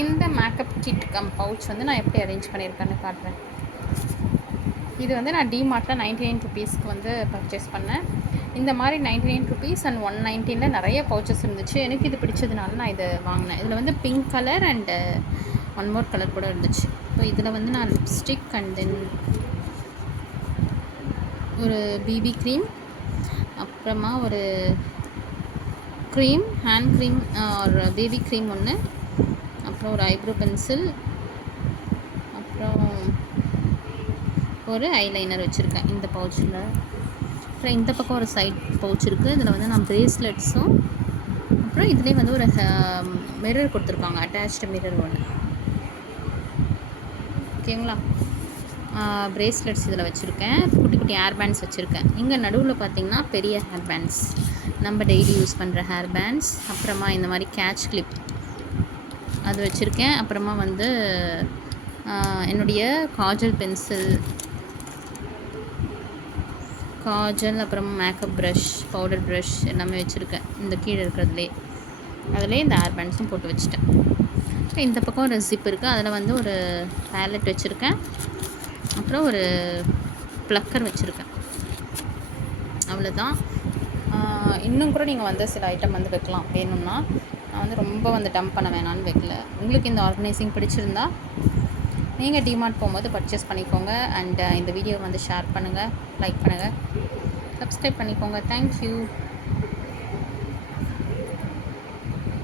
இந்த makeup kit pouch வந்து நான் எப்படி அரேஞ்ச் பண்ணியிருக்கேன்னு காட்டுறேன். இது வந்து நான் டிமார்ட்டில் 99 ருபீஸ்க்கு வந்து பர்ச்சேஸ் பண்ணேன். இந்த மாதிரி 99 ருபீஸ் அண்ட் 119 நிறைய பவுச்சஸ் இருந்துச்சு. எனக்கு இது பிடிச்சதுனால நான் இதை வாங்கினேன். இதில் வந்து pink colour and one more colour கூட இருந்துச்சு. ஸோ இதில் வந்து நான் லிப்ஸ்டிக் அண்ட் தென் ஒரு பிபி க்ரீம், அப்புறமா ஒரு க்ரீம், ஹேண்ட் க்ரீம் ஒரு பேபி க்ரீம் ஒன்று, அப்புறம் ஒரு ஐப்ரோ பென்சில், அப்புறம் ஒரு ஐலைனர் வச்சுருக்கேன் இந்த பவுச்சில். அப்புறம் இந்த பக்கம் ஒரு சைட் பவுச் இருக்குது. இதில் வந்து நான் ப்ரேஸ்லெட்ஸும், அப்புறம் இதுலேயே வந்து ஒரு மிரர் கொடுத்துருக்காங்க, அட்டாச்டு மிரர் ஒன்று. ஓகேங்களா? ப்ரேஸ்லெட்ஸ் இதில் வச்சுருக்கேன். குட்டி குட்டி ஹேர் பேண்ட்ஸ் வச்சுருக்கேன். இங்கே நடுவில் பார்த்திங்கன்னா பெரிய ஹேர் பேண்ட்ஸ், நம்ம டெய்லி யூஸ் பண்ணுற ஹேர் பேண்ட்ஸ். அப்புறமா இந்த மாதிரி கேட்ச் கிளிப் அது வச்சுருக்கேன். அப்புறமா வந்து என்னுடைய காஜல் பென்சில், காஜல், அப்புறம் மேக்கப் ப்ரஷ், பவுடர் ப்ரஷ் எல்லாமே வச்சுருக்கேன். இந்த கீழே இருக்கிறதுலே அதிலே இந்த ஹேர் பேண்ட்ஸும் போட்டு வச்சுட்டேன். இந்த பக்கம் ஒரு ஜிப் இருக்குது, அதில் வந்து ஒரு பேலட் வச்சுருக்கேன். அப்புறம் ஒரு ப்ளக்கர் வச்சுருக்கேன். அவ்வளோதான். இன்னும் கூட நீங்கள் வந்து சில ஐட்டம் வந்து வைக்கலாம் வேணும்னா. நான் வந்து ரொம்ப வந்து டம்ப் பண்ண வேணான்னு வைக்கல. உங்களுக்கு இந்த ஆர்கனைசிங் பிடிச்சிருந்தா நீங்கள் டிமார்ட் போகும்போது பர்ச்சேஸ் பண்ணிக்கோங்க. அண்ட் இந்த வீடியோ வந்து ஷேர் பண்ணுங்கள், லைக் பண்ணுங்கள், சப்ஸ்கிரைப் பண்ணிக்கோங்க. தேங்க்யூ.